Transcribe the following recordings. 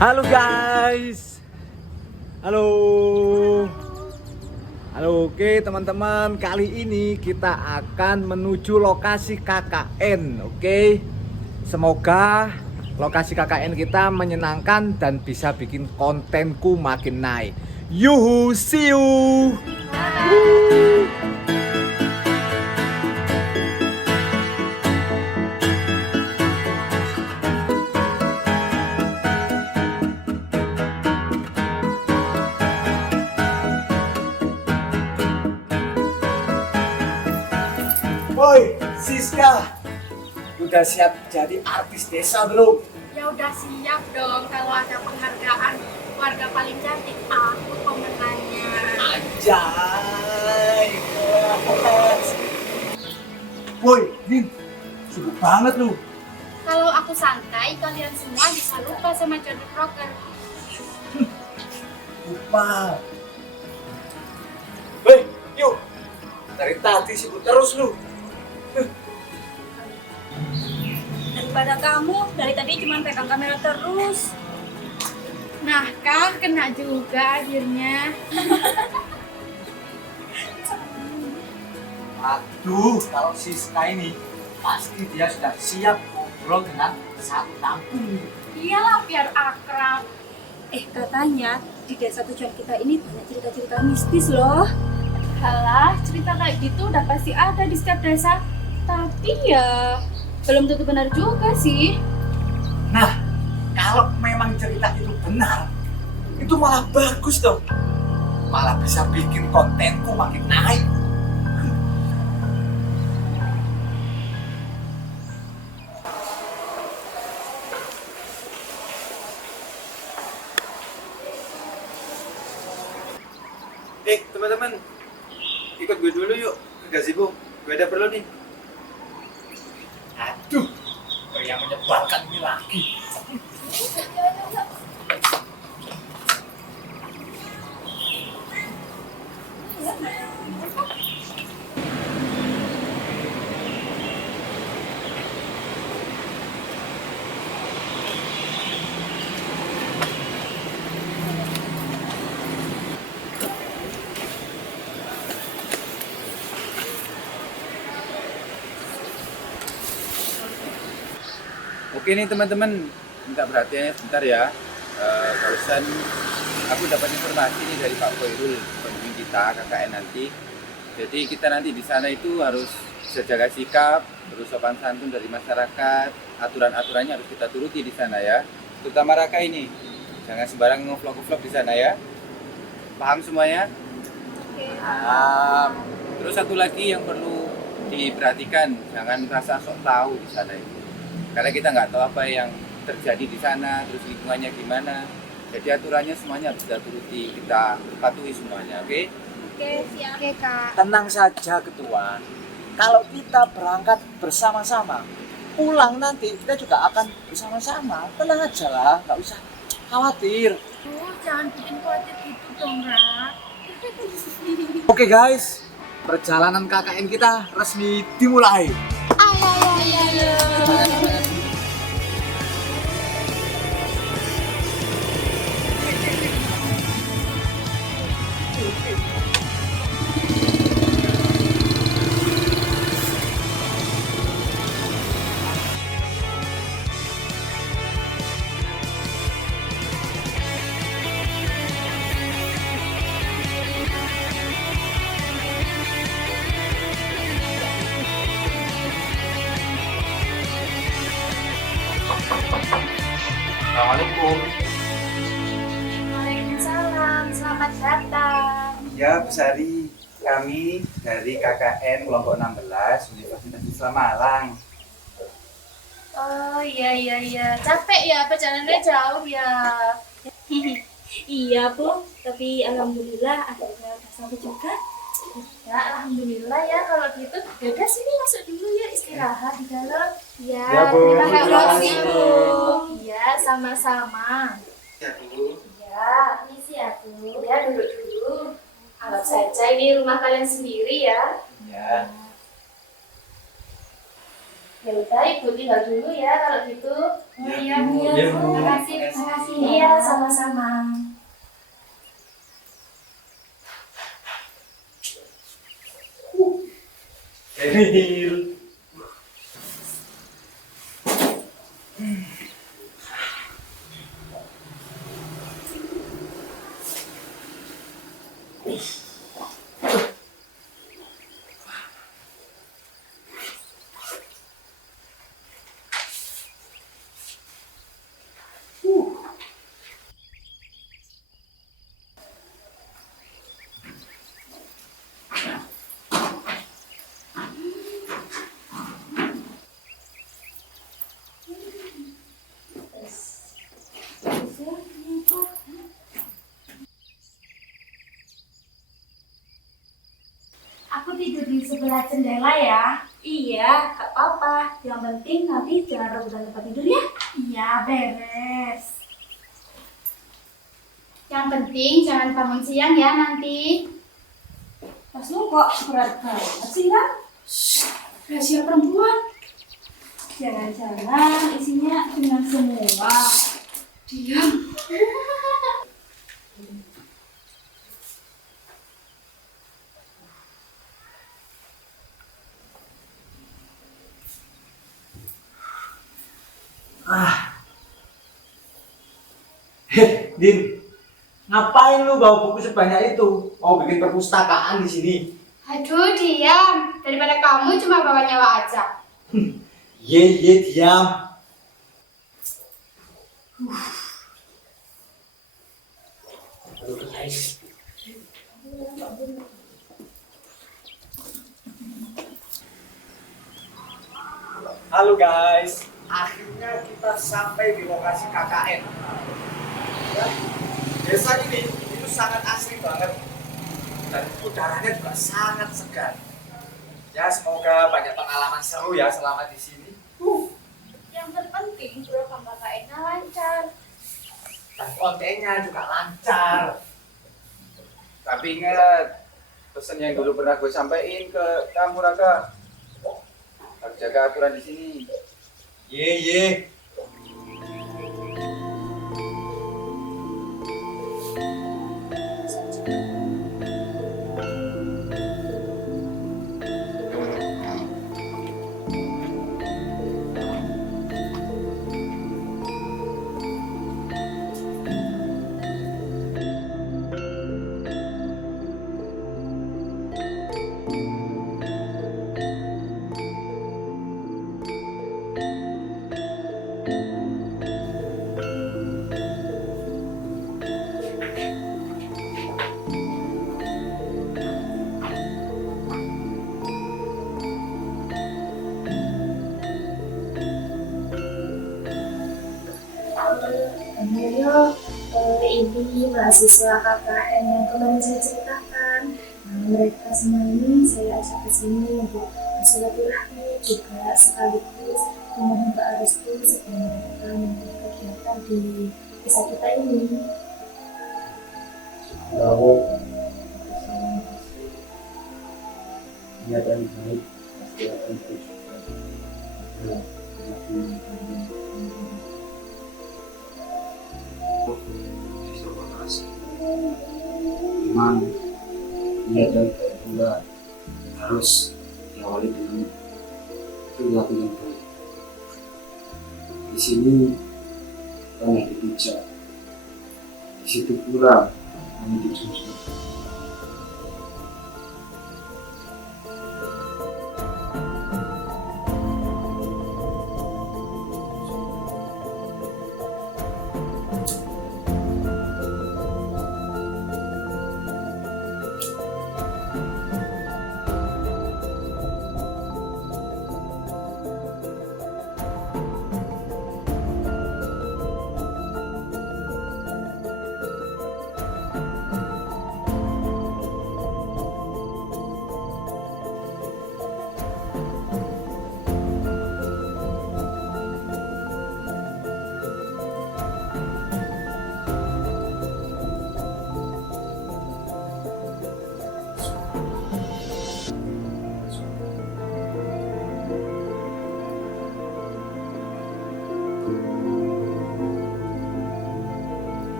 Halo guys. Halo. Halo, oke teman-teman. Kali ini kita akan menuju lokasi KKN, oke. Semoga lokasi KKN kita menyenangkan dan bisa bikin kontenku makin naik. Yuhu, see you. Woo. Woi, Siska, udah siap jadi artis desa belum? Ya udah siap dong, kalau ada penghargaan warga paling cantik, aku pemenangnya. Anjay. Woi, Nin, sibuk banget lu. Kalau aku santai, kalian semua bisa lupa sama Johnny Rocker. Lupa. Woi, yuk. Dari tadi sibuk terus lu. Daripada kamu, dari tadi cuma pegang kamera terus. Nah, Kak, kena juga akhirnya. Aduh, kalau Siska ini pasti dia sudah siap ngobrol dengan satu kampung. Iyalah, biar akrab. Katanya di desa tujuan kita ini banyak cerita-cerita mistis loh. Halah, cerita kayak gitu udah pasti ada di setiap desa. Tapi ya, belum tentu benar juga sih. Nah, kalau memang cerita itu benar, itu malah bagus dong. Malah bisa bikin kontenku makin naik. Teman-teman, ikut gue dulu yuk ke gazebo. Gue ada perlu nih. Aduh, yang menyebalkan ini lagi. Oke nih teman-teman, minta perhatiannya sebentar ya. Barusan aku dapat informasi nih dari Pak Koirul, pembimbing kita KKN nanti. Jadi kita nanti di sana itu harus bisa jaga sikap, terus sopan santun dari masyarakat, aturan-aturannya harus kita turuti di sana ya. Terutama Raka ini, jangan sembarang ngevlog-vlog di sana ya. Paham semuanya? Paham. Terus satu lagi yang perlu diperhatikan, jangan merasa sok tahu di sana itu. Karena kita nggak tahu apa yang terjadi di sana, terus lingkungannya gimana. Jadi aturannya semuanya harus kita turuti, kita patuhi semuanya, oke? Oke, siap. Oke, Kak. Tenang saja ketua. Kalau kita berangkat bersama-sama, pulang nanti kita juga akan bersama-sama. Tenang aja lah, nggak usah khawatir. Jangan bikin khawatir gitu dong, Ra. Oke guys, perjalanan KKN kita resmi dimulai. Assalamualaikum. Waalaikumsalam, selamat datang. Ya, Bu Sari, kami dari KKN kelompok 16 Universitas Islam Malang. Oh iya, capek ya, perjalanannya jauh ya. Iya, Bu. Tapi alhamdulillah akhirnya udah sampai juga. Ya, alhamdulillah ya kalau gitu. Yaudah sini masuk dulu ya, istirahat di dalam. Ya, Ya, Bu. terima Terima kasih kasih, Bu. Iya, sama-sama. Ya, Bu. Ya, misi ya Bu. Ya, duduk dulu. Anggap saja ini rumah kalian sendiri ya. Ya. Ya udah, Ibu tinggal dulu ya kalau gitu. Oh iya, Bu. iya, Ya, Bu. terima kasih ya. Iya, sama-sama. Emil. Aku tidur di sebelah jendela ya. Iya, gak apa-apa. Yang penting nanti jangan rebutan tempat tidur ya. Iya, beres. Yang penting jangan bangun siang ya nanti. Tas lu kok berat banget sih, kan? Rahasia perempuan. Jangan-jangan isinya dengan semua. Diam. Din, ngapain lu bawa buku sebanyak itu? Mau bikin perpustakaan di sini? Aduh, diam. Daripada kamu cuma bawa nyawa aja. Ye, diam. Halo guys, akhirnya kita sampai di lokasi KKN. Ya, desa ini itu sangat asri banget dan udaranya juga sangat segar. Ya, semoga banyak pengalaman seru ya selama di sini. Yang terpenting program KKN-nya lancar. Dan kontennya juga lancar. Tapi ingat pesan yang dulu pernah gue sampaikan ke kamu Raka. Harus jaga aturan di sini. Ye. Halo, ini mahasiswa KKN yang kemarin saya ceritakan. Mereka semua ini saya ajak ke sini untuk bersilaturahmi juga sekaligus memohon Pak Restu supaya mereka mengikuti kegiatan di desa kita ini. Bahwa niat yang baik pasti akan terwujud. Memang niat dan baik pula harus diawali dengan perilaku yang baik. Di sini tanah dipijak, di situ pula kami dijunjung.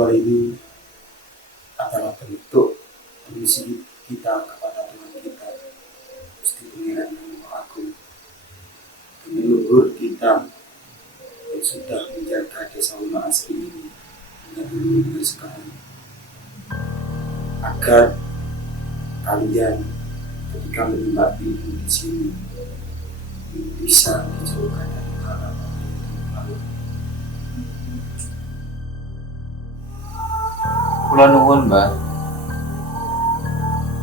ritual ini adalah bentuk misi kita kepada Tuhan kita, Gusti Pangeran yang Maha Agung, leluhur kita yang sudah menjaga desa Wono Asri ini hingga dulu sekarang, agar kalian ketika menimba ilmu di sini bisa dijauhkan dari hal-hal yang lalu. Kula nuwun, Mbah.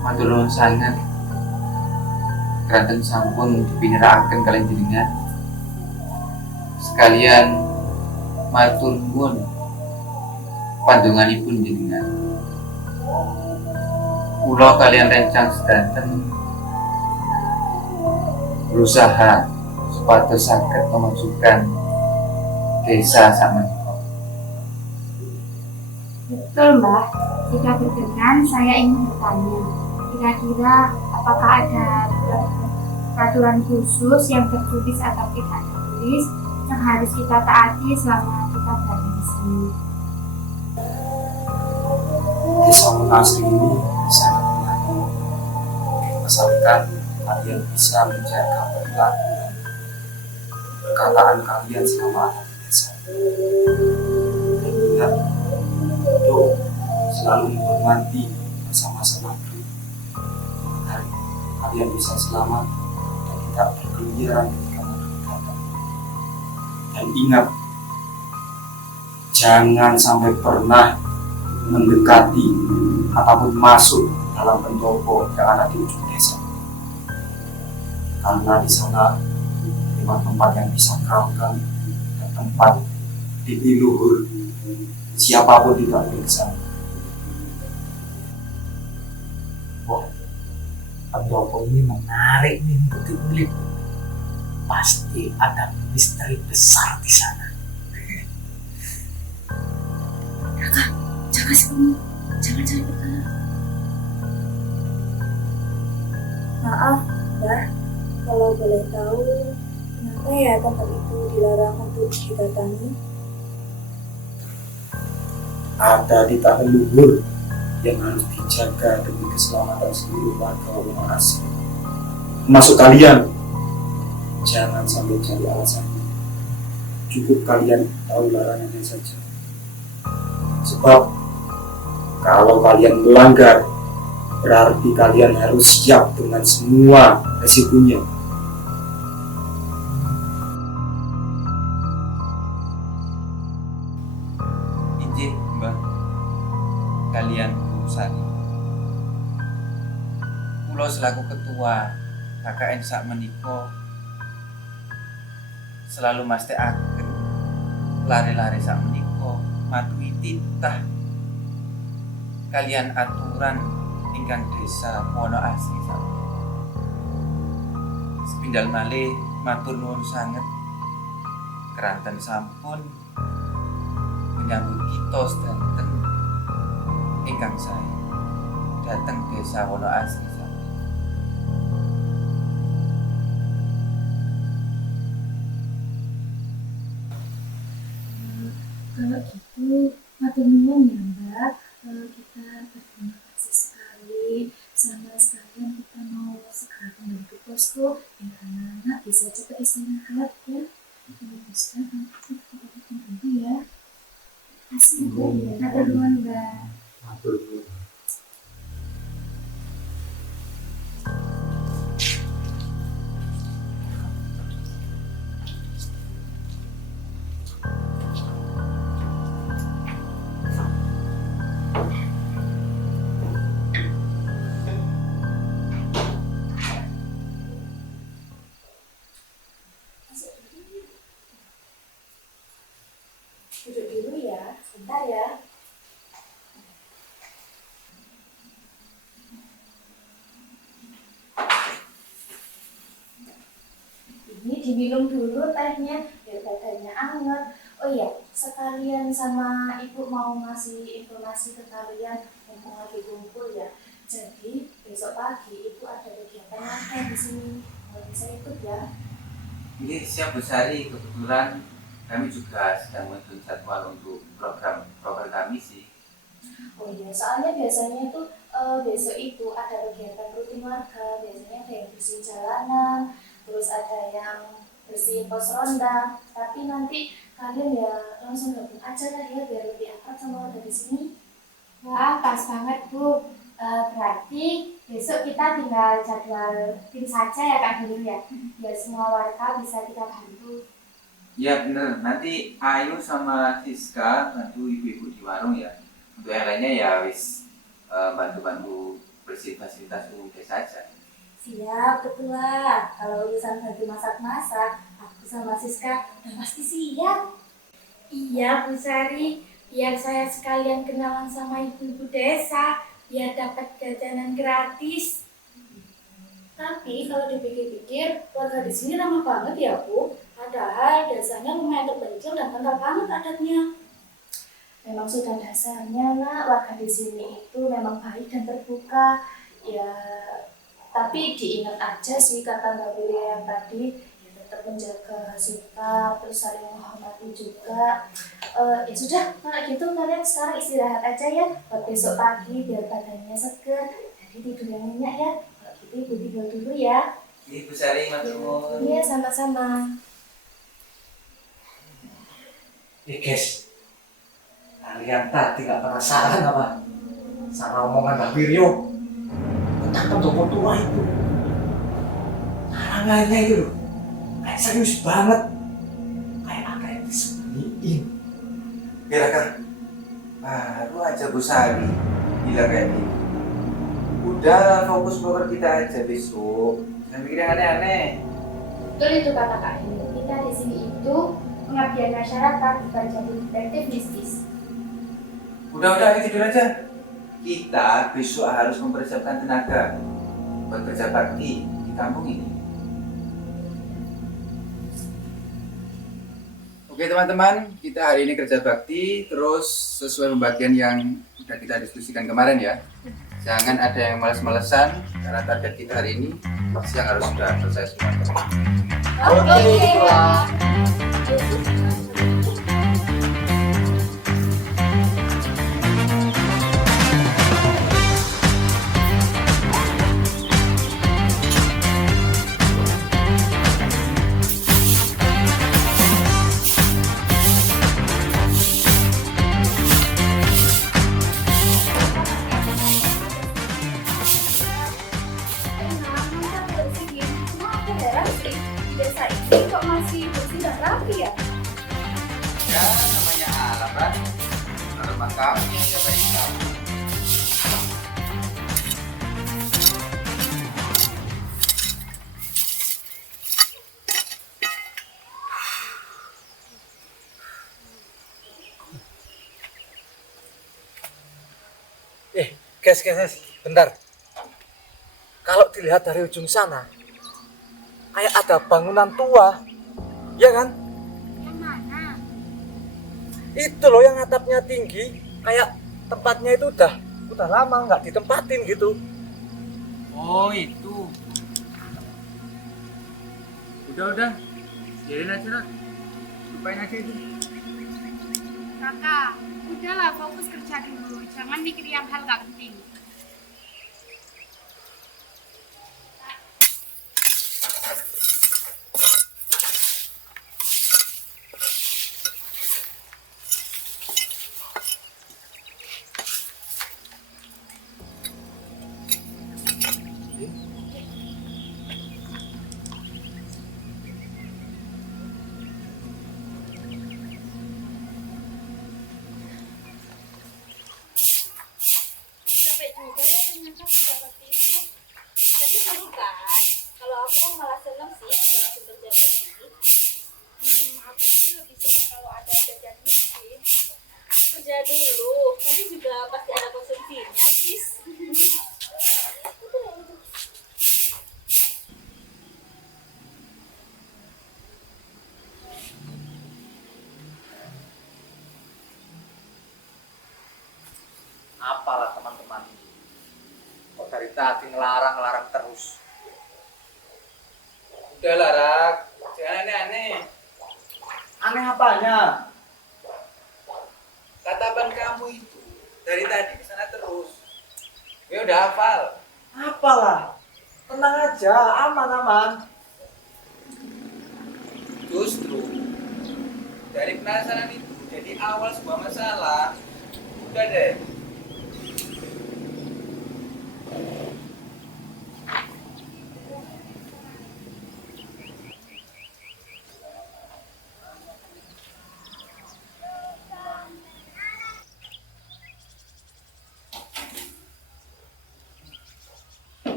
Matur nuwun sanget. Keranten sampun dipinrakaken kalian jenengan. Sekalian matur nuwun pandonganipun jenengan. Kula kalian rencang sedanten berusaha supaya saged memajukan desa sakmenika. Betul, Mbah. Jika berkenan, saya ingin bertanya, kira-kira apakah ada peraturan khusus yang tertulis atau tidak tertulis yang harus kita taati selama kita berada di sini? Desa Wono Asri ini sangat menarik, asalkan kalian bisa menjaga perilaku dan perkataan kalian selama ada di desa. Dan ingat untuk selalu menghormati masa-masa maghrib agar kalian bisa selamat dan tidak berkeliaran ketika maghrib datang. Dan ingat, jangan sampai pernah mendekati ataupun masuk dalam pendopo yang ada di ujung desa, karena di sana tempat yang disangkalkan dan tempat leluhur, siapapun tidak boleh ke sana. Wah, pendopo ini menarik nih untuk diulik. Pasti ada misteri besar di sana. Jaga si kamu, jangan cari perkara. Maaf, Mbah, kalau boleh tahu, kenapa ya tempat itu dilarang untuk didatangi? Ada titah leluhur yang harus dijaga demi keselamatan seluruh warga Wono Asri, termasuk kalian. Jangan sampai cari alasan, cukup kalian tahu larangannya saja. Sebab kalau kalian melanggar, berarti kalian harus siap dengan semua resikonya. Injih, Mbah. Kalian urusan. Kula selaku ketua KKN sakmenika selalu mastekaken lare-lare sakmenika matuhi titah kalian aturan ingkang desa Wono Asri sakmenika. Sepindhal malih matur nuwun sanget keranten sampun menyambut kita sedanten ingkang sae dhateng desa Wono Asri sakmenika. Kalau gitu, matur nuwun ya, Mbak. Kita berterima kasih sekali. Sama sekalian kita mau segera kembali ke posko biar anak-anak bisa cepat istirahat ya. Bisa kita dulu ya. Kasih ya. Matur nuwun, Mbak. Matur nuwun. Duduk dulu ya, sebentar ya. Ini diminum dulu tehnya, biar badannya anget. Oh iya, sekalian sama ibu mau ngasih informasi ke kalian mumpung lagi kumpul ya. Jadi besok pagi ibu ada kegiatan makan di sini. Mau bisa ikut ya? Ini siap Bu Sari, kebetulan kami juga sedang menyusun jadwal untuk program kami sih. Oh iya, soalnya biasanya tuh besok itu ada kegiatan rutin warga, biasanya ada yang bersih jalanan, terus ada yang bersihin pos ronda. Tapi nanti kalian ya langsung gabung aja lah ya biar lebih akrab sama warga di sini. Wah, pas banget Bu. Berarti besok kita tinggal jadwal tim saja ya Kak Dulu ya. Biar semua warga bisa kita bantu. Ya bener, nanti Ayu sama Siska bantu ibu-ibu di warung ya. Untuk yang lainnya ya wis bantu-bantu bersih fasilitas umum saja. Siap, betul lah. Kalau urusan bantu masak-masak, aku sama Siska udah pasti siap. Iya Bu Sari, biar saya sekalian kenalan sama ibu-ibu desa, biar dapat jajanan gratis. Tapi kalau dipikir-pikir, warga di sini ramah banget ya Bu. Padahal dasarnya lumayan terpencil dan kental banget adatnya. Memang sudah dasarnya nak, warga di sini itu memang baik dan terbuka. Ya, tapi diingat aja sih kata Mbak Wilia yang tadi, ya tetap menjaga sikap, terus saling menghormati juga. Ya sudah, kalau gitu kalian sekarang istirahat aja ya, buat besok pagi biar badannya seger. Jadi tidur yang nyenyak ya. Kalau gitu ibu tidur dulu ya. Ibu Sari matur. Iya, sama-sama. Guys, kalian tadi gak penasaran apa sama omongan Mbak Wiryo tentang pendopo tua itu? Larangannya itu loh, kayak serius banget, kayak ada yang disembunyiin. Kira-kira baru aja Bu Sari bilang kayak gitu. Udah fokus proker kita aja besok. Jangan mikir yang aneh-aneh. Betul itu kata Kak Dulu. Kita di sini itu pengabdian masyarakat, bukan jadi detektif bisnis. Udah, ayo tidur aja. Kita besok harus mempersiapkan tenaga buat kerja bakti di kampung ini. Oke teman-teman, kita hari ini kerja bakti terus sesuai pembagian yang sudah kita diskusikan kemarin ya. Jangan ada yang males-malesan karena target kita hari ini siang harus sudah selesai semua. Oke, Pak. Desa ini kok masih bersih dan rapi ya? Ya namanya alam kan. Kalau makam yang siapa yang tahu. Guys, bentar. Kalau dilihat dari ujung sana, kayak ada bangunan tua, ya kan? Yang mana? Itu loh yang atapnya tinggi, kayak tempatnya itu udah lama nggak ditempatin gitu. Oh itu. Udah. Biarin aja lah. Lupain aja itu. Kakak, udahlah fokus kerja dulu, jangan mikir yang hal gak penting. Capek juga ya ternyata kerja bakti itu. Tapi seru kan? Kalau aku malah seneng sih bisa langsung kerja lagi. Aku sih lebih seneng kalau ada jajannya sih. Kerja dulu, nanti juga pasti ada konsumsinya sis. Apalah teman-teman, kok dari tadi ngelarang terus. Udah lah Rak, jangan aneh-aneh. Aneh apanya? Kan Tatapan kamu itu dari tadi ke sana terus. Ya udah hafal. Apalah, tenang aja, aman-aman. Justru dari penasaran itu jadi awal sebuah masalah. Udah deh.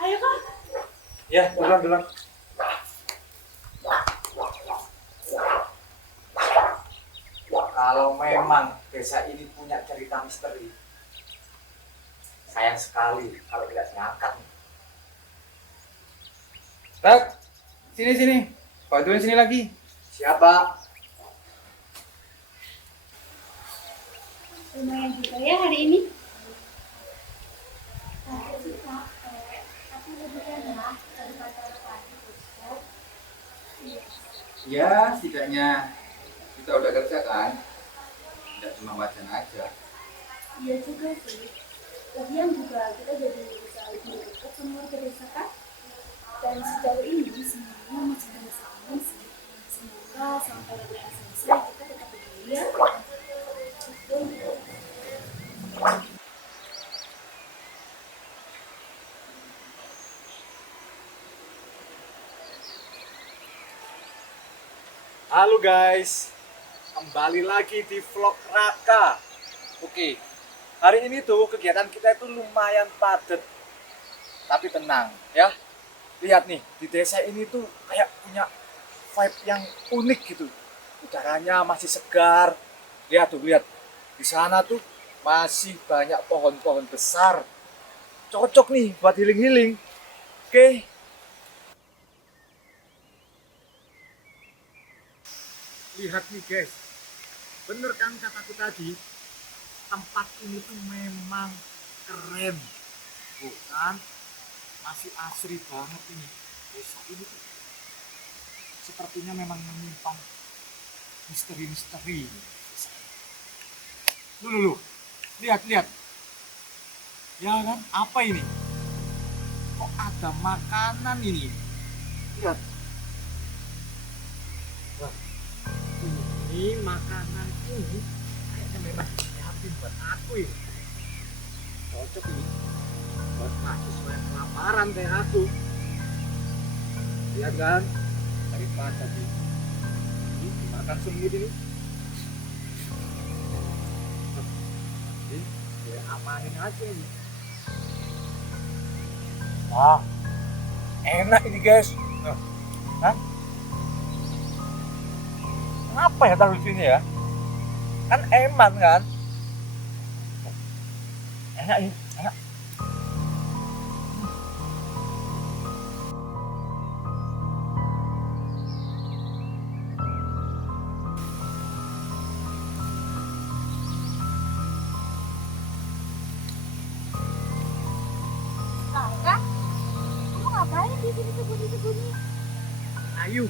Ayo kak. Ya, duluan. Kalau memang desa ini punya cerita misteri, sayang sekali kalau tidak diangkat. Tak, sini. Bantuin sini lagi. Siapa? Lumayan juga ya hari ini. Tapi lebih enak daripada pagi, Ustaz. Ya, setidaknya kita udah kerja kan. Tidak cuma wacana aja. Iya juga sih. Lagian juga kita jadi bisa lebih dekat sama warga desa kan? Dan sejauh ini semuanya masih berasa aman sih. Semoga sampai lebaran selesai kita tetap begini ya. Betul. Halo guys, kembali lagi di vlog Raka. Oke, hari ini tuh kegiatan kita itu lumayan padat, tapi tenang ya. Lihat nih, di desa ini tuh kayak punya vibe yang unik gitu. Udaranya masih segar. Lihat tuh, lihat. Di sana tuh masih banyak pohon-pohon besar. Cocok nih buat healing-healing. Oke. Lihat nih guys, bener kan kataku tadi, tempat ini tuh memang keren, bukan? Masih asri banget ini. Desa ini tuh sepertinya memang menyimpan misteri-misteri. Loh, lihat. Ya kan, apa ini? Kok ada makanan ini? Lihat. Wah, ini makanan ini kayaknya memang disiapin buat aku ini. Cocok ini buat mahasiswa yang kelaparan kayak aku. Lihat kan, daripada dimakan semut ini. Jadi ya amanin aja ini. Wah, enak ini guys. Nah, kenapa ya taruh di sini ya? Kan eman kan? Enak ini, enak. Raka, kamu ngapain di sini sembunyi-sembunyi? Ayo,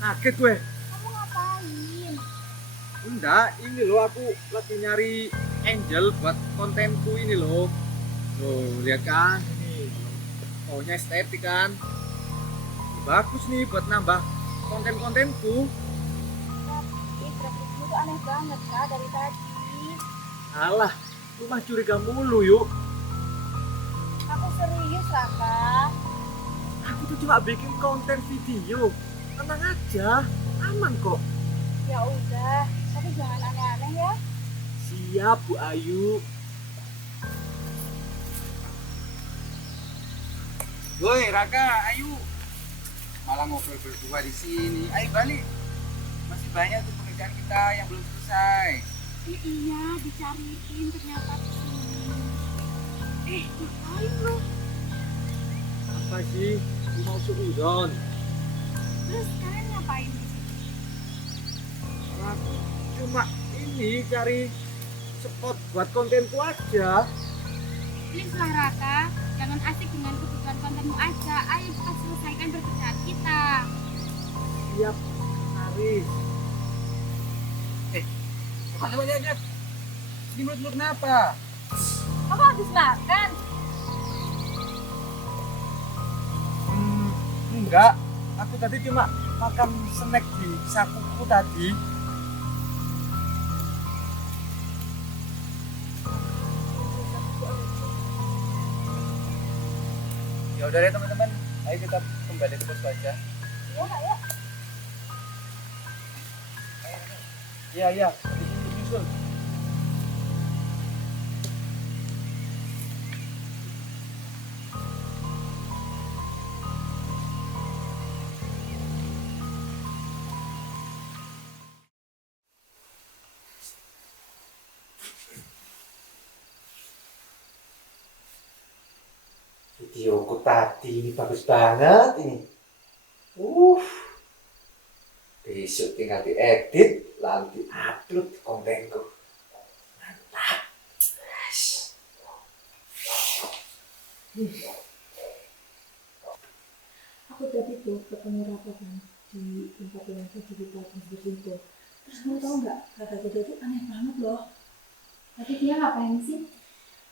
kaget gue. Kamu ngapain? Enggak, ini loh aku lagi nyari angel buat kontenku ini loh. Tuh, lihat kan ini. Pohonnya estetik kan. Bagus nih buat nambah konten-kontenku. Tapi praktikmu tuh aneh banget kak dari tadi. Alah, lu mah curiga mulu yuk. Aku serius Raka. Aku tuh cuma bikin konten video. Tenang aja, aman kok. Ya udah, tapi jangan aneh-aneh ya. Siap Bu Ayu. Woi, Raka, ayo. Malah ngobrol berdua di sini. Ayo balik. Masih banyak tuh pekerjaan kita yang belum selesai. Iya, dicariin ternyata di sini. Ngapain lu? Apa sih? Lu mau suudon? Terus kalian ngapain di sini? Aku cuma ini cari spot buat kontenku aja. Please lah Raka, Jangan asik dengan kebutuhan kontenmu aja. Ayo kita selesaikan pekerjaan kita. Siap, Haris. Coba aja. Ini mulut kenapa? Kamu habis makan? Enggak, aku tadi cuma makan snack di sakuku tadi. Ya udah deh teman-teman, ayo kita kembali ke posko aja. Iya, nyusul. Videoku tadi ini bagus banget ini. Besok tinggal diedit lalu diupload di kontenku. Mantap. Yes. Aku tadi tuh ketemu Raka kan di tempat yang tadi kita berkumpul. Terus kamu tahu nggak, kata kita tuh aneh banget loh. Tapi dia ngapain sih?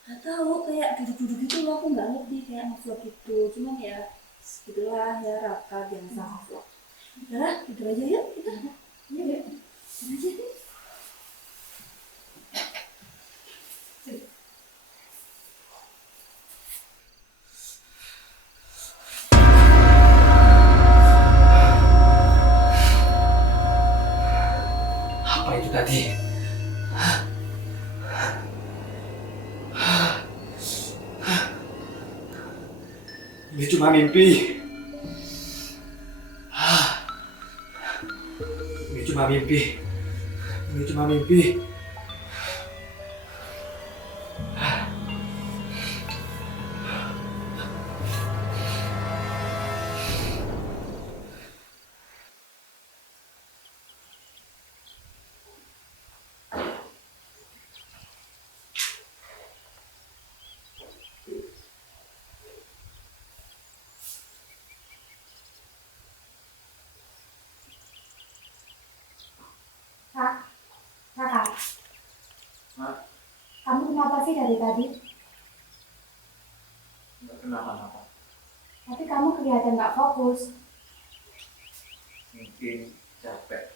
Gak tahu, kayak duduk-duduk gitu loh, aku nggak ngerti kayak ngevlog gitu. Cuman ya segitulah ya, Raka biasa ngevlog. Udah lah, tidur aja yuk kita. Iya ya, tidur aja deh. Apa itu tadi? Ini cuma mimpi. Ini cuma mimpi. Ini cuma mimpi. Kakak, Hah? kamu kenapa sih dari tadi? Nggak kenapa-napa. Tapi kamu kelihatan nggak fokus. Mungkin capek.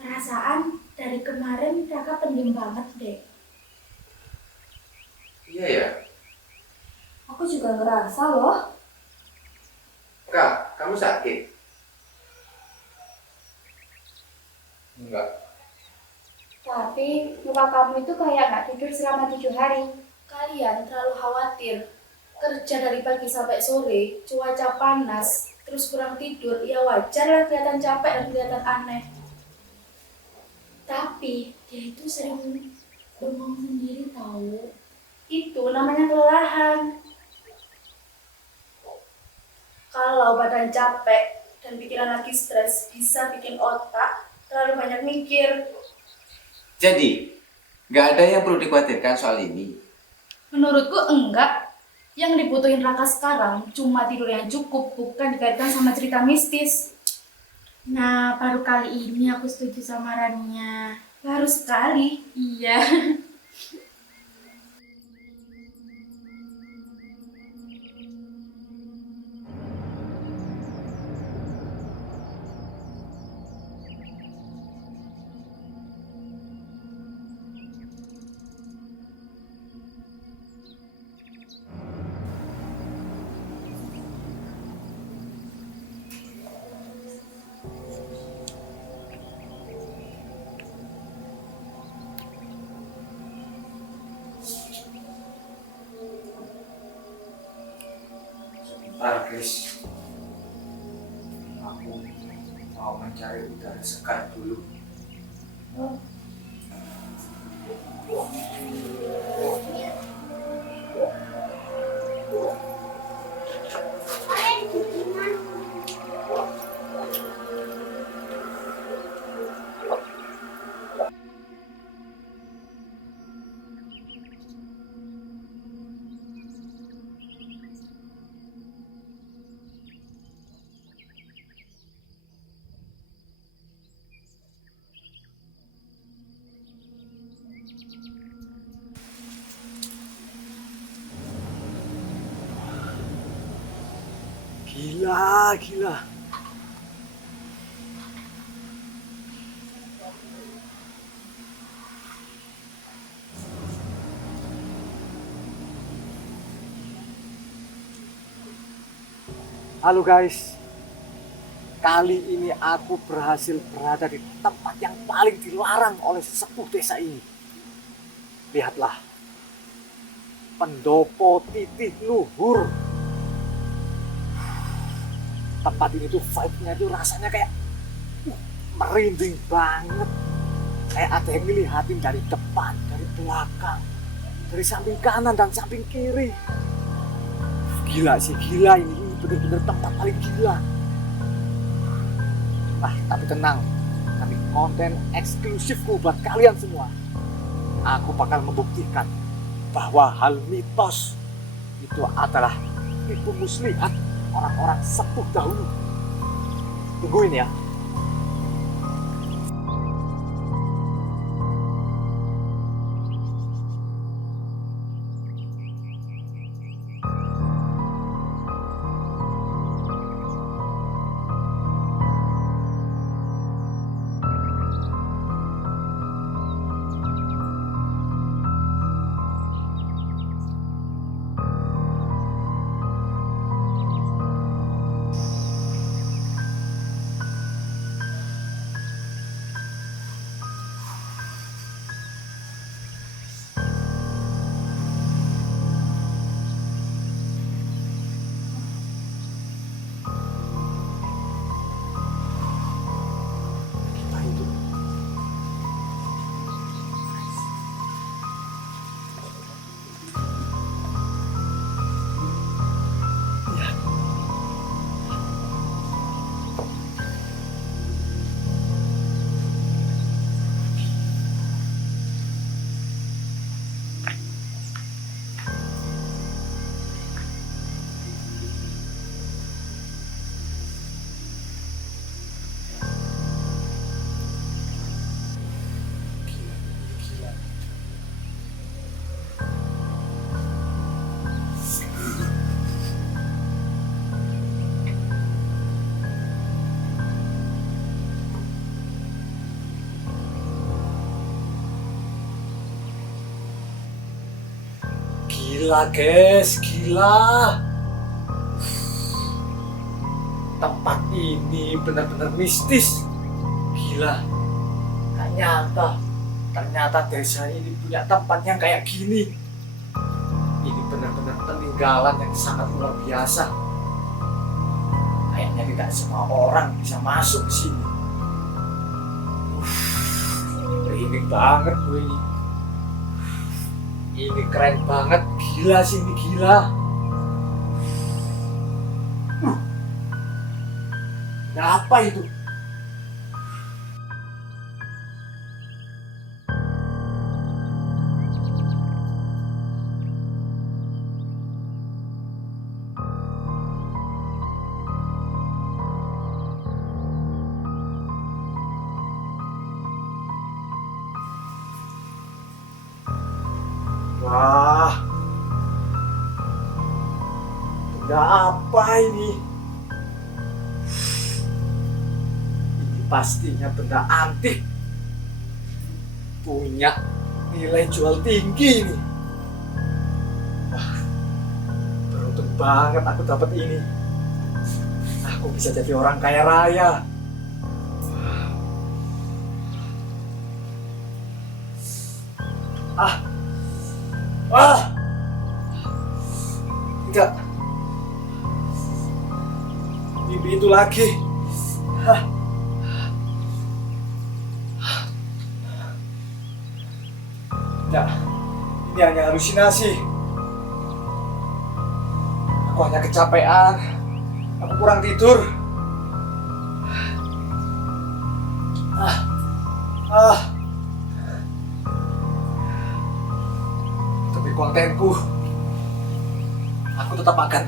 Perasaan dari kemarin kakak pendiam banget deh. Iya ya. Aku juga ngerasa loh. Kak, kamu sakit? Enggak. Tapi muka kamu itu kayak nggak tidur selama 7 hari. Kalian terlalu khawatir. Kerja dari pagi sampai sore, cuaca panas, terus kurang tidur, ya wajar lah kelihatan capek dan kelihatan aneh. Tapi dia itu sering bengong sendiri tahu. Itu namanya kelelahan. Kalau badan capek dan pikiran lagi stres, bisa bikin otak terlalu banyak mikir. Jadi, nggak ada yang perlu dikhawatirkan soal ini. Menurutku enggak. Yang dibutuhin Raka sekarang cuma tidur yang cukup, bukan dikaitkan sama cerita mistis. Nah, baru kali ini aku setuju sama Rania. Baru sekali? Iya. Sebentar, Chris. Aku mau mencari udara segar dulu. Gila. Halo guys, kali ini aku berhasil berada di tempat yang paling dilarang oleh sesepuh desa ini. Lihatlah, pendopo titih luhur. Tempat ini tuh vibe-nya tuh rasanya kayak merinding banget. Kayak ada yang ngelihatin dari depan, dari belakang, dari samping kanan dan samping kiri. Gila sih, gila ini bener-bener tempat paling gila. Nah, tapi tenang, kami konten eksklusifku buat kalian semua. Aku bakal membuktikan bahwa hal mitos itu adalah tipu muslihat orang-orang sepuh dahulu. Tungguin ya. Gila guys, gila. Tempat ini benar-benar mistis. Gila. Ternyata desa ini punya tempat yang kayak gini. Ini benar-benar peninggalan yang sangat luar biasa. Kayaknya tidak semua orang bisa masuk ke sini. Merinding banget gue ini. Ini keren banget, gila sih ini gila. Nah, apa itu? Wah, benda apa ini? Ini pastinya benda antik, punya nilai jual tinggi ini. Wah, beruntung banget aku dapat ini. Aku bisa jadi orang kaya raya. Enggak. Mimpi itu lagi. Enggak. Ini hanya halusinasi. Aku hanya kecapean. Aku kurang tidur. Demi kontenku, aku tetap akan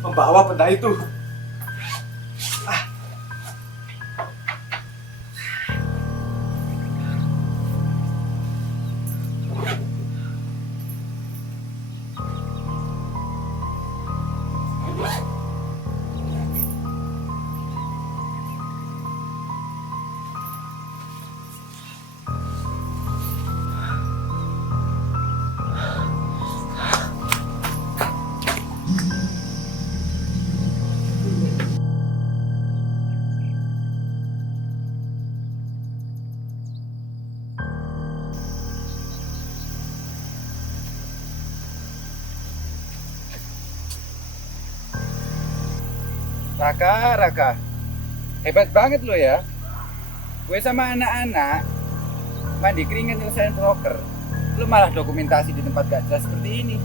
membawa benda itu. Raka, hebat banget lo ya. Gue sama anak-anak mandi keringat nyelesain proker, lo malah dokumentasi di tempat gak jelas seperti ini.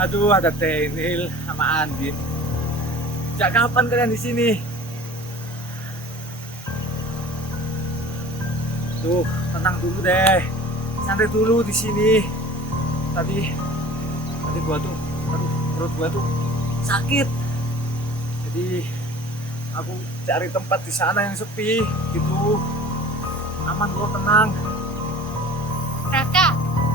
Aduh, ada Tenil sama Andin. Sejak kapan kalian di sini? Tuh, tenang dulu deh. Santai dulu di sini. Tadi gua tuh, aduh, perut gua tuh sakit. Jadi aku cari tempat di sana yang sepi gitu. Aman kok, tenang. Raka,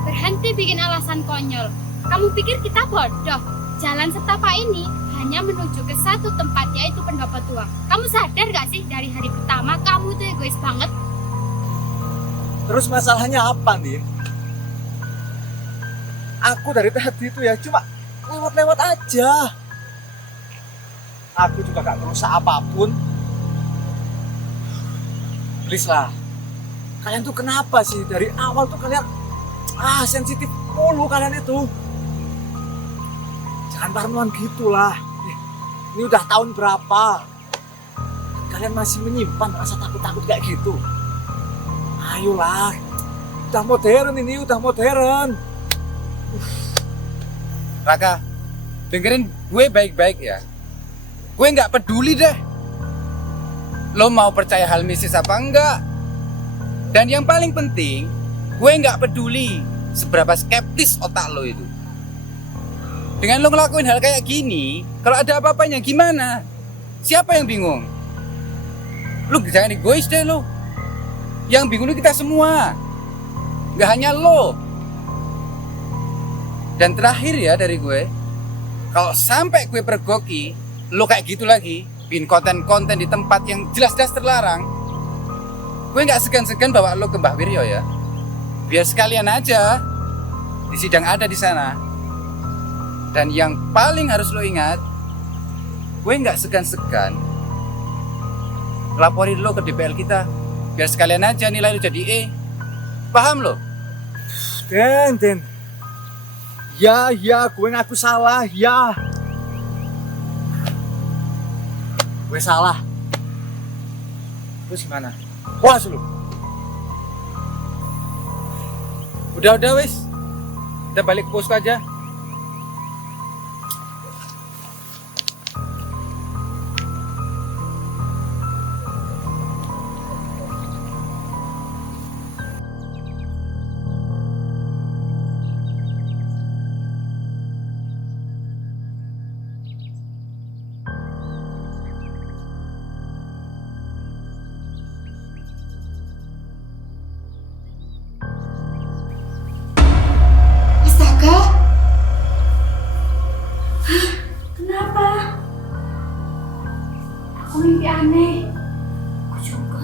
berhenti bikin alasan konyol. Kamu pikir kita bodoh? Jalan setapak ini hanya menuju ke satu tempat, yaitu pendapat tua. Kamu sadar gak sih dari hari pertama kamu tuh egois banget? Terus masalahnya apa, Din? Aku dari tadi itu ya cuma lewat-lewat aja. Aku juga gak merusak apapun. Please lah. Kalian tuh kenapa sih? Dari awal tuh kalian sensitif mulu kalian itu. Jangan parnoan gitulah. Ini udah tahun berapa? Kalian masih menyimpan rasa takut-takut kayak gitu. Ayolah. Udah modern ini, udah modern. Raka, dengerin gue baik-baik ya. Gue nggak peduli deh. Lo mau percaya hal mistis apa enggak? Dan yang paling penting, gue nggak peduli seberapa skeptis otak lo itu. Dengan lo ngelakuin hal kayak gini, kalau ada apa-apanya gimana? Siapa yang bingung? Lo jangan egois deh lo. Yang bingung itu kita semua. Nggak hanya lo. Dan terakhir ya dari gue, kalau sampai gue pergoki, lo kayak gitu lagi, bikin konten-konten di tempat yang jelas-jelas terlarang, gue nggak segan-segan bawa lo ke Mbah Wiryo ya. Biar sekalian aja, di sidang ada di sana. Dan yang paling harus lo ingat, gue nggak segan-segan laporin lo ke DPL kita. Biar sekalian aja nilai lo jadi E. Paham lo? Den. Ya, gue ngaku salah, ya. Gue salah. Terus gimana? Puas lu? Udah wis. Kita balik ke posko aja. Astaga, Kenapa? Aku mimpi aneh. Aku juga.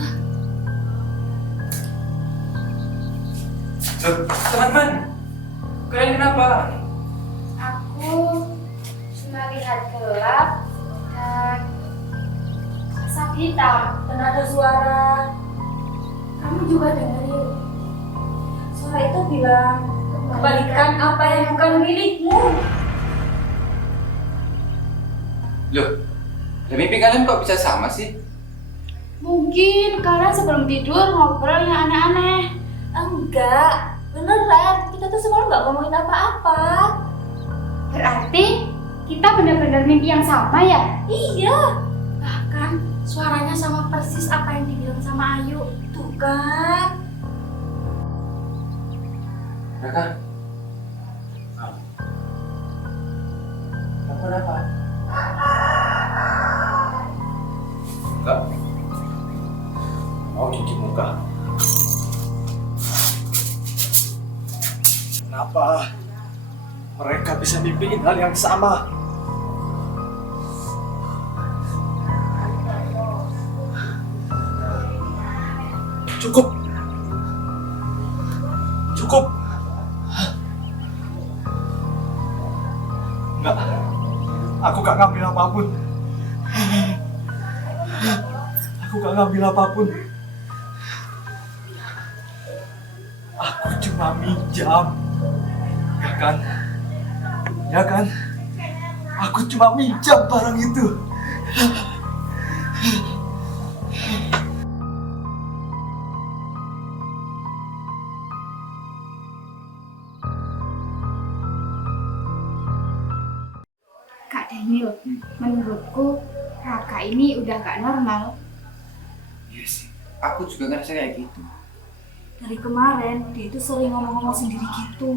Teman-teman, kalian kenapa? aku cuma lihat gelap dan asap hitam. Dan ada suara. Kamu juga dengerin. Suara itu bilang, kembalikan apa yang bukan milikmu. Loh, mimpi kalian kok bisa sama sih? Mungkin kalian sebelum tidur ngobrol yang aneh-aneh. Enggak, beneran. Kita tuh semalam nggak ngomongin apa-apa. Berarti kita benar-benar mimpi yang sama ya? Iya. Bahkan suaranya sama persis apa yang dibilang sama Ayu. Tuh kan. Raka. Kamu kenapa? Enggak. Mau cuci muka. Kenapa mereka bisa mimpiin hal yang sama? Cukup. Enggak. Aku gak ngambil apapun. Aku cuma minjam. Ya kan? Aku cuma minjam barang itu. Kak Daniel, menurutku Raka ini udah gak normal. Iya sih, aku juga ngerasa kayak gitu. Dari kemarin dia itu sering ngomong-ngomong sendiri gitu.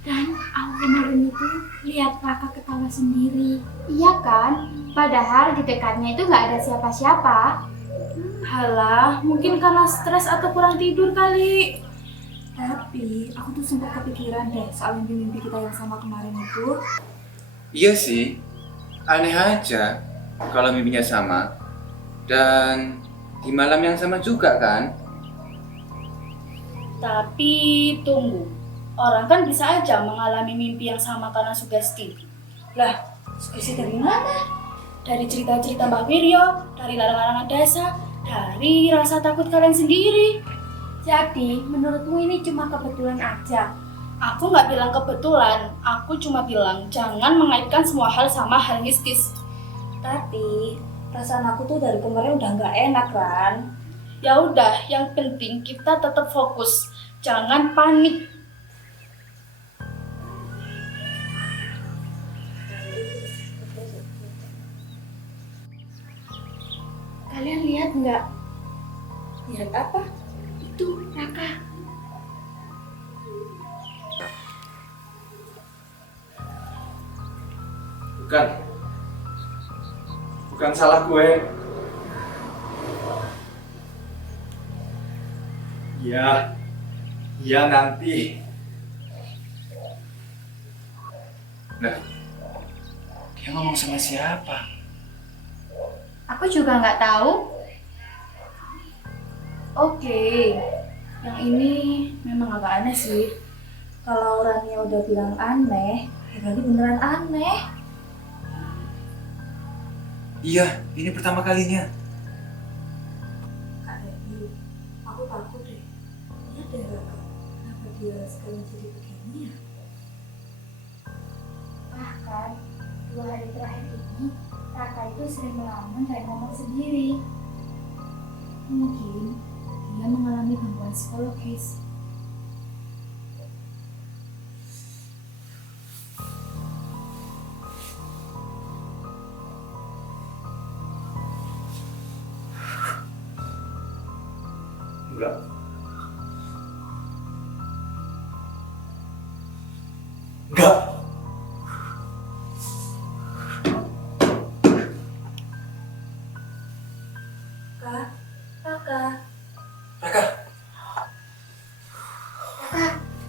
Dan aku kemarin itu lihat Raka ketawa sendiri. Iya kan? Padahal di dekatnya itu gak ada siapa-siapa. Halah, mungkin karena stres atau kurang tidur kali. Tapi aku tuh sempat kepikiran deh soal mimpi-mimpi kita yang sama kemarin itu. Iya sih, aneh aja kalau mimpinya sama. Dan di malam yang sama juga kan? Tapi tunggu, orang kan bisa aja mengalami mimpi yang sama karena sugesti. Lah, sugesti dari mana? Dari cerita-cerita Mbak Wiryo, dari larangan desa, dari rasa takut kalian sendiri. Jadi, menurutmu ini cuma kebetulan aja? Aku nggak bilang kebetulan, aku cuma bilang jangan mengaitkan semua hal sama hal mistis. Tapi perasaan aku tuh dari kemarin udah nggak enak kan. Ya udah, yang penting kita tetap fokus, jangan panik. Kalian lihat nggak? Lihat apa? Itu Raka. Bukan salah gue. Iya nanti. Nah, dia ngomong sama siapa? Aku juga nggak tahu. Oke, yang ini memang agak aneh sih. Kalau orangnya udah bilang aneh, ya berarti beneran aneh. Iya, ini pertama kalinya. Kak Devi, aku takut deh. Lihat deh Raka, kenapa dia sekarang jadi begini ya? Bahkan 2 hari terakhir ini Raka itu sering melamun dan ngomong sendiri. Mungkin dia mengalami gangguan psikologis. Enggak. Enggak. Kak, Raka, Raka, Raka,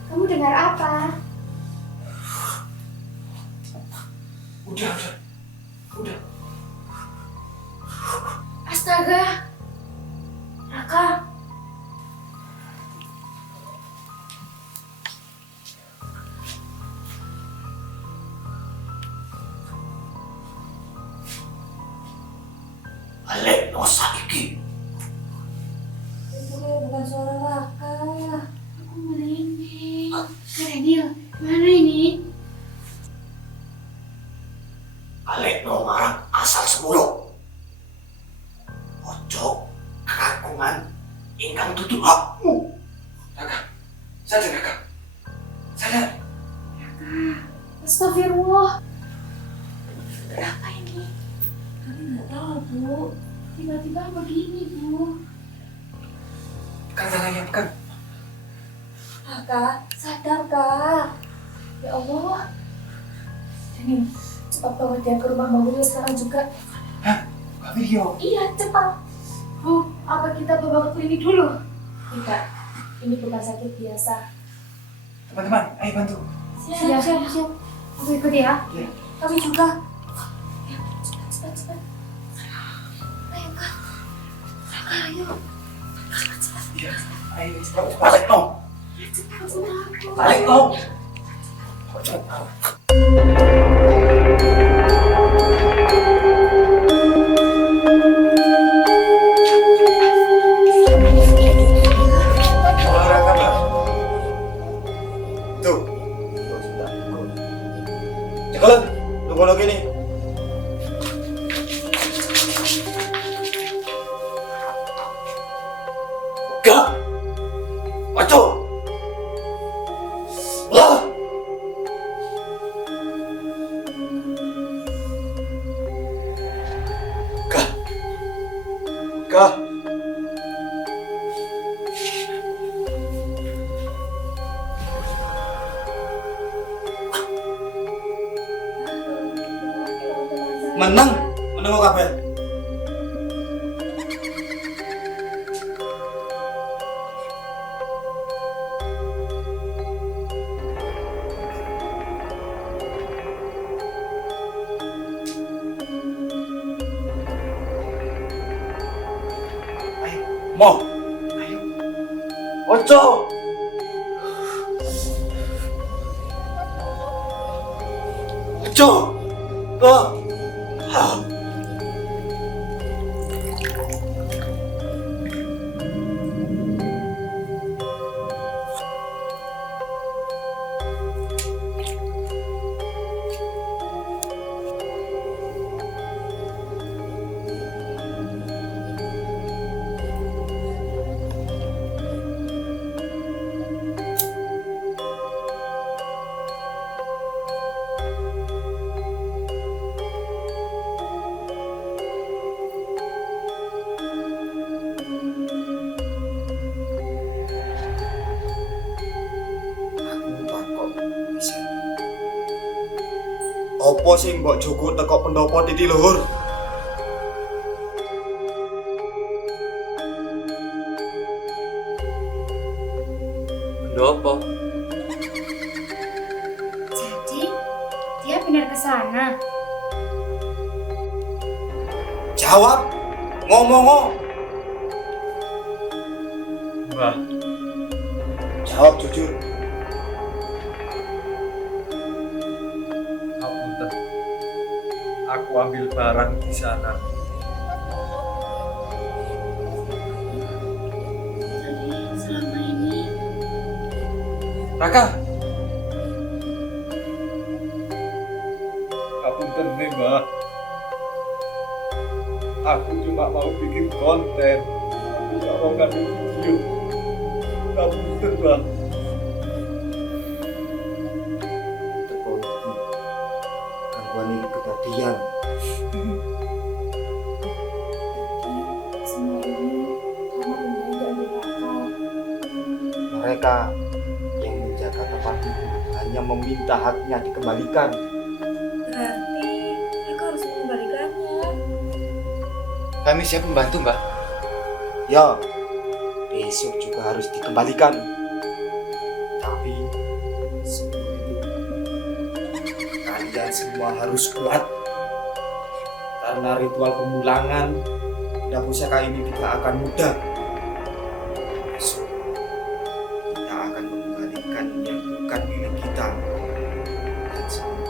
kamu dengar apa? udah. astaga, Raka. Alek no saiki. Itu bukan suara Raka. Aku merinding. Kak Daniel, mana ini? Alek no marang asal semula. Ojo kakungan ingkang dudu hakmu. Raka, sadar Raka. Sadar. Astagfirullah. Kenapa ini? Kami nggak tahu, Bu. Tiba-tiba begini, Bu. Pegang tangannya, pegang. Raka, sadar, Kak. Ya Allah. Ini cepat bawa dia ke rumah Mbak Wiryo sekarang juga. Mbak Wiryo. Iya, cepat. Bu, apa kita bawa ke klinik dulu? Tidak, ini bukan sakit biasa. Teman-teman, ayo bantu. Siap. Aku ikut ya. Iya. Kami juga. Ya, cepat. Ayo, Kak. Raka, ayo. Cepat. Iya, ayo cepat. Alek no. Cepat. Alek no. Raka, Mbak. Tuh. Cekolan, tunggu kono kene. Gak. Aco. Lah. Gak. Gak. Menang kok kabeh. Ayo, mau. Ayo. Ojo. Ojo. Apa sing mbok Joko teko pendopo titi luhur? Pendopo? Jadi, dia benar ke sana. Jawab, ngomong. Mbah, Jawab jujur. ngapunten. Aku ambil barang di sana. Jadi, selama ini Raka. Ngapunten nih, Mbah. Aku cuma mau bikin konten. Aku gak mau ngambil video. Ngapunten, Mbah. Teko iki gangguan iki kedadian. Semua ini karena Bunda ambil akal. Mereka yang menjaga tempat itu hanya meminta haknya dikembalikan. Berarti mereka harus mengembalikannya. Kami siap membantu, Mbak. Ya, besok juga harus dikembalikan. Tapi sebelum itu kalian semua harus kuat. Karena ritual pemulangan benda pusaka ini tidak akan mudah. Besok kita akan mengembalikan yang bukan milik kita. Dan semua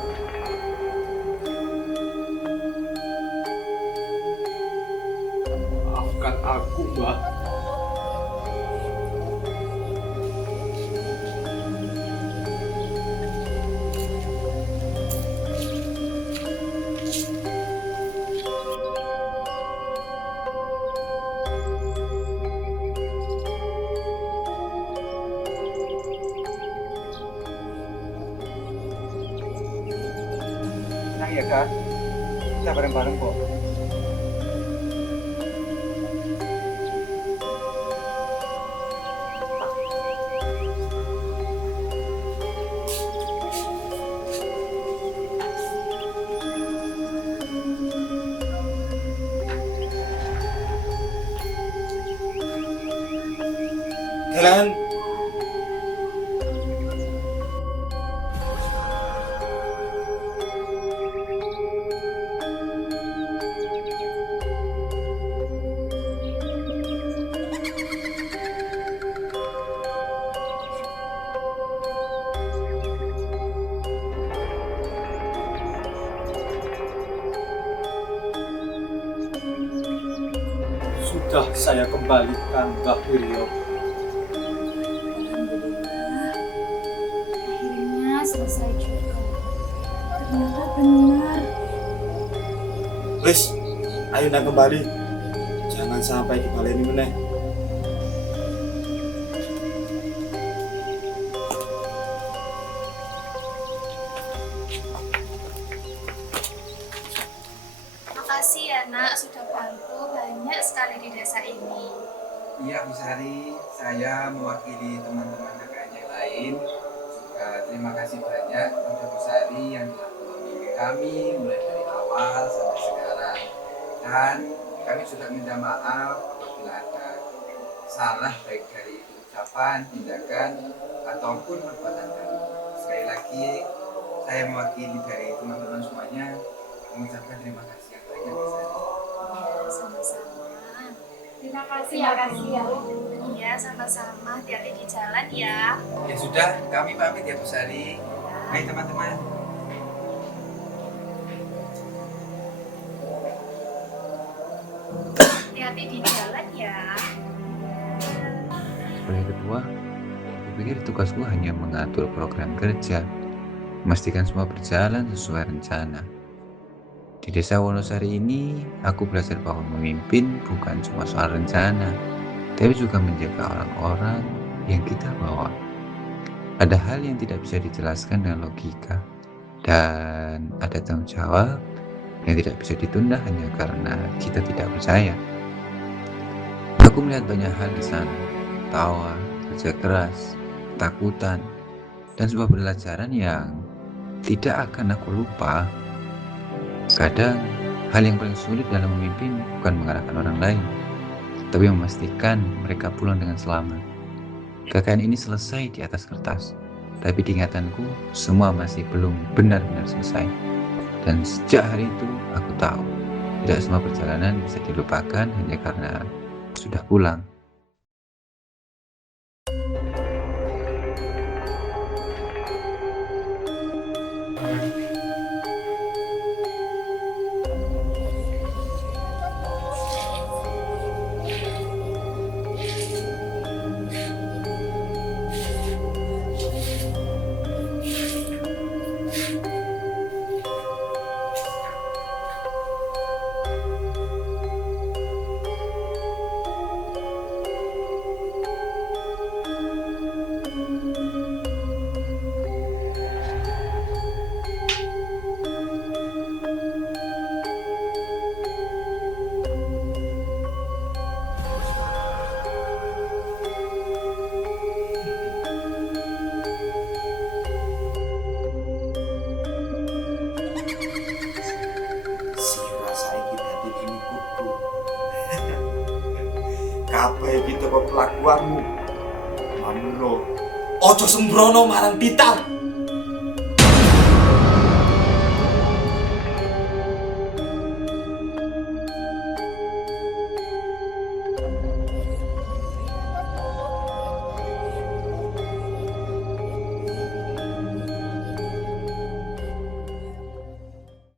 Maafkan aku, Mbah. Tenang ya, Kak. Kita bareng-bareng kok. Helen, Sudah saya kembalikan, Mbah Wiryo. Alhamdulillah, akhirnya selesai juga. Ternyata benar Wis, ayo nak kembali. Jangan sampai dibaleni meneh. Makasih ya nak sudah bantu banyak sekali di desa ini. Iya Bu Sari, saya mewakili teman-teman KKN yang lain. Terima kasih banyak kepada Bu Sari yang telah membimbing kami mulai dari awal sampai sekarang. Dan kami sudah minta maaf apabila ada salah baik dari ucapan, tindakan, ataupun perbuatan kami. Sekali lagi, saya mewakili dari teman-teman semuanya mengucapkan terima kasih yang banyak Bu Sari. Ya, sama-sama. Terima kasih ya. Iya, sama-sama. Hati-hati di jalan ya. Ya sudah, kami pamit ya Bu Sari. Hai teman-teman. Hati-hati di jalan ya. Sebagai ketua, aku pikir tugasku hanya mengatur program kerja, memastikan semua berjalan sesuai rencana. Di desa Wonosari ini, aku belajar bahwa memimpin bukan cuma soal rencana, tapi juga menjaga orang-orang yang kita bawa. Ada hal yang tidak bisa dijelaskan dengan logika, dan ada tanggung jawab yang tidak bisa ditunda hanya karena kita tidak percaya. Aku melihat banyak hal di sana, tawa, kerja keras, ketakutan, dan sebuah pelajaran yang tidak akan aku lupa. Kadang, hal yang paling sulit dalam memimpin bukan mengarahkan orang lain, tapi memastikan mereka pulang dengan selamat. KKN ini selesai di atas kertas, tapi di ingatanku semua masih belum benar-benar selesai. Dan sejak hari itu, aku tahu tidak semua perjalanan bisa dilupakan hanya karena sudah pulang. Kabeh iki teko kelakuanmu. Manuro. Ojo sembrono marang Tita.